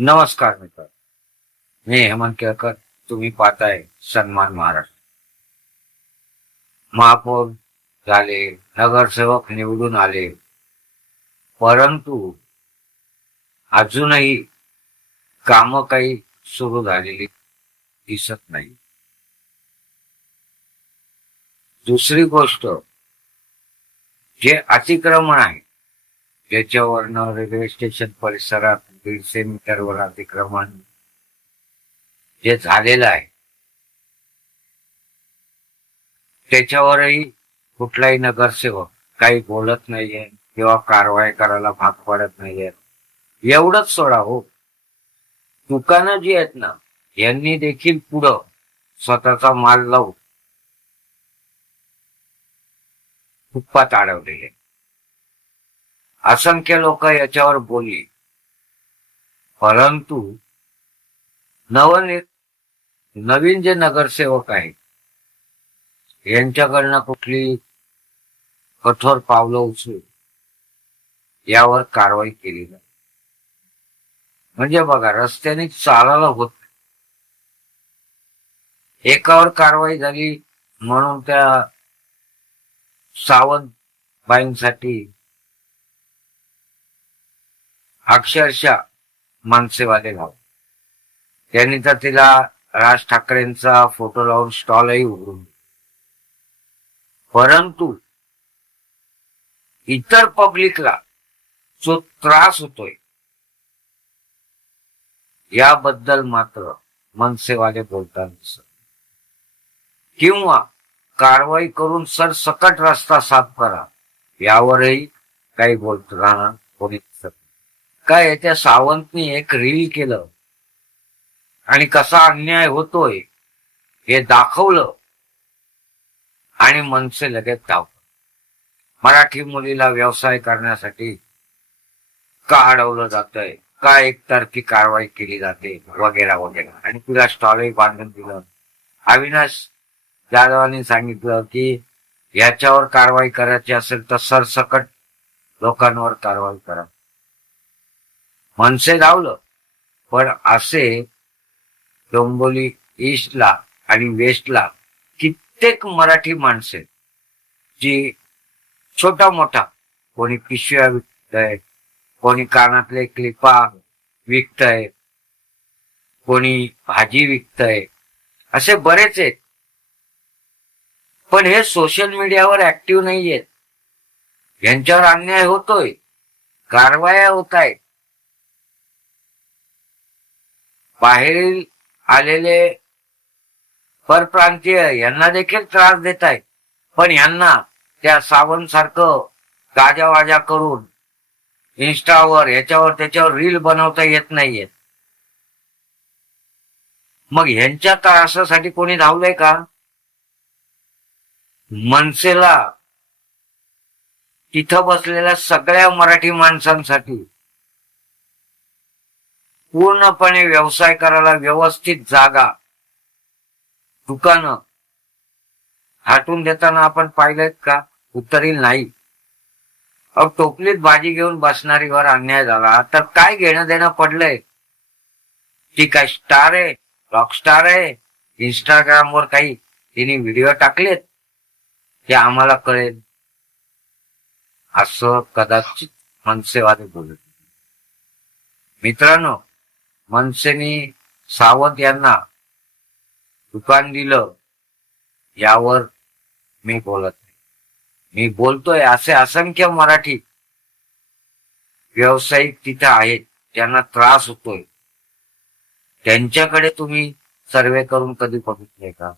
नमस्कार मित्र. मी हेमंत केळकर तुम्ही पाहताय सन्मान महाराष्ट्र. महापौर झाले नगरसेवक निवडून आले. परंतु अजूनही काम काही सुरू झालेली दिसत नाही. दुसरी गोष्ट जे अतिक्रमण आहे ज्याच्यावरनं रेल्वे स्टेशन परिसरात दीडशे मीटरवर अतिक्रमण जे झालेलं आहे. त्याच्यावरही कुठलाही नगरसेवक काही बोलत नाहीये किंवा कारवाई करायला भाग पडत नाहीये. एवढंच सोडा हो. दुकानं जी आहेत ना यांनी देखील पुढं स्वतःचा माल लावून फुटपाथ अडवलेले. असंख्य लोक याच्यावर बोलली. परंतु नवनि नवीन जे नगरसेवक आहेत यांच्याकडनं कुठली कठोर पावलं उचलू यावर कारवाई केली नाही. म्हणजे बघा रस्त्याने चालायला होत एकावर कारवाई झाली म्हणून त्या सावंत बाईंसाठी अक्षरशः मानसेवाले लाव त्यांनी तर तिला राज ठाकरेंचा फोटो लावून स्टॉलही उघडून परंतु इतर पब्लिकला जो त्रास होतोय याबद्दल मात्र मनसेवाले बोलताना किंवा कारवाई करून सरसकट रस्ता साफ करा यावरही काही बोलताना कोणी काय त्या सावंतनी एक रील केलं. आणि कसा अन्याय होतोय हे दाखवलं. आणि मनसे लगेच धाव मराठी मुलीला व्यवसाय करण्यासाठी का अडवलं जातंय? का एकतर्फी कारवाई केली जाते? वगैरे वगैरे. आणि तिला स्टॉलही बांधून दिलं. अविनाश जाधवांनी सांगितलं की याच्यावर कारवाई करायची असेल तर सरसकट लोकांवर कारवाई करा. मनसे धावलं पण असे डोंबोली ईस्टला आणि वेस्टला कित्येक मराठी माणसे जी छोटा मोठा कोणी पिशव्या विकतय कोणी कानातले क्लिपा विकतय कोणी भाजी विकतय असे बरेच आहेत. पण हे सोशल मीडियावर ऍक्टिव्ह नाहीयेत. यांच्यावर अन्याय होतोय कारवाया होत आहेत बाहेरील आलेले परप्रांतीय यांना देखील त्रास देत आहेत पण यांना त्या सावंत सारखं गाजावाजा करून इन्स्टावर याच्यावर त्याच्यावर रील बनवता येत नाहीयेत मग ह्यांच्या त्रासासाठी कोणी धावलंय का? मनसेला तिथं बसलेल्या सगळ्या मराठी माणसांसाठी पूर्णपणे व्यवसाय करायला व्यवस्थित जागा. दुकानं. हाटून देताना आपण पाहिलेत का? उत्तरील नाही. अहो टोपलीत भाजी घेऊन बसणारीवर अन्याय झाला. तर काय घेणं देणं पडलंय? ती काय स्टार आहे? रॉक स्टार आहे? इंस्टाग्रामवर काही तिने व्हिडिओ टाकलेत? ते आम्हाला कळेल. असं कदाचित मनसेवादी बोलत मित्रांनो मनसेनी सावंत यांना दुकान दिलं यावर मी बोलत नाही. मी बोलतोय असे असंख्य मराठी व्यावसायिक तिथे आहेत त्यांना त्रास होतोय. त्यांच्याकडे तुम्ही सर्वे करून कधी बघितले का?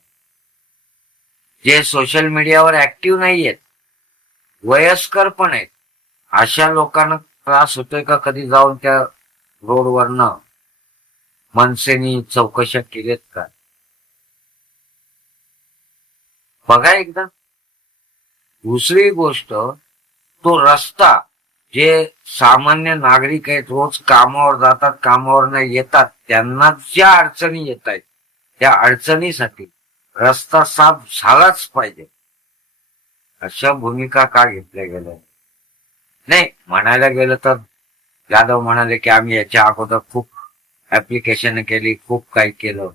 जे सोशल मीडियावर ऍक्टिव्ह नाही आहेत वयस्कर पण आहेत अशा लोकांना त्रास होतोय का कधी जाऊन त्या रोडवरनं? मनसेनी चौकशा केल्यात का? बघा एकदा. दुसरी गोष्ट तो रस्ता जे सामान्य नागरिक आहेत रोज कामावर जातात कामावर न येतात त्यांना ज्या अडचणी येत आहेत त्या अडचणीसाठी रस्ता साफ झालाच पाहिजे. अशा भूमिका का घेतल्या गेल्या? नाही म्हणायला गेलं तर यादव म्हणाले की आम्ही याच्या अगोदर खूप ऍप्लिकेशन केली खूप काही केलं.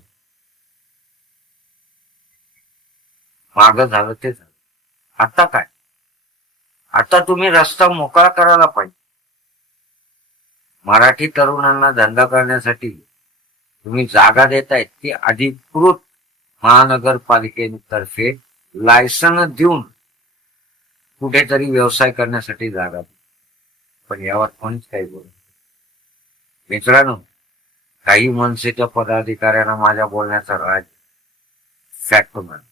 माग झालं ते झालं. आता काय? आता तुम्ही रस्ता मोकळा करायला पाहिजे. मराठी तरुणांना धंदा करण्यासाठी तुम्ही जागा देतायत ती अधिकृत महानगरपालिकेतर्फे लायसन देऊन कुठेतरी व्यवसाय करण्यासाठी जागा पण यावर कोणीच काही बोल मित्रांनो काही मनसेच्या पदाधिकाऱ्यांना माझ्या बोलण्याचा राज फॅक्ट म्हणा.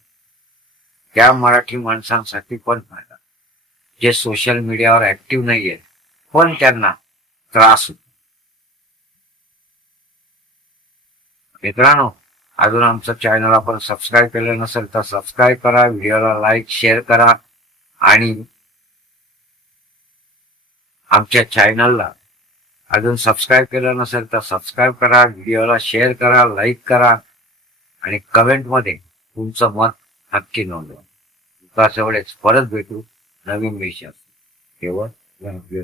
त्या मराठी माणसांसाठी पण फायदा. जे सोशल मीडियावर ऍक्टिव्ह नाहीये पण त्यांना त्रास होतो. मित्रांनो अजून आमचं चॅनल आपण सबस्क्राईब केलं नसेल तर सबस्क्राईब करा व्हिडिओला लाईक शेअर करा आणि आमच्या चॅनलला अजून सबस्क्राईब केलं नसेल तर सबस्क्राईब करा व्हिडिओला शेअर करा लाईक करा आणि कमेंटमध्ये तुमचं मत नक्की नोंदवा. तुमचा वेळेस परत भेटू नवीन विषयात. केवळ गणपती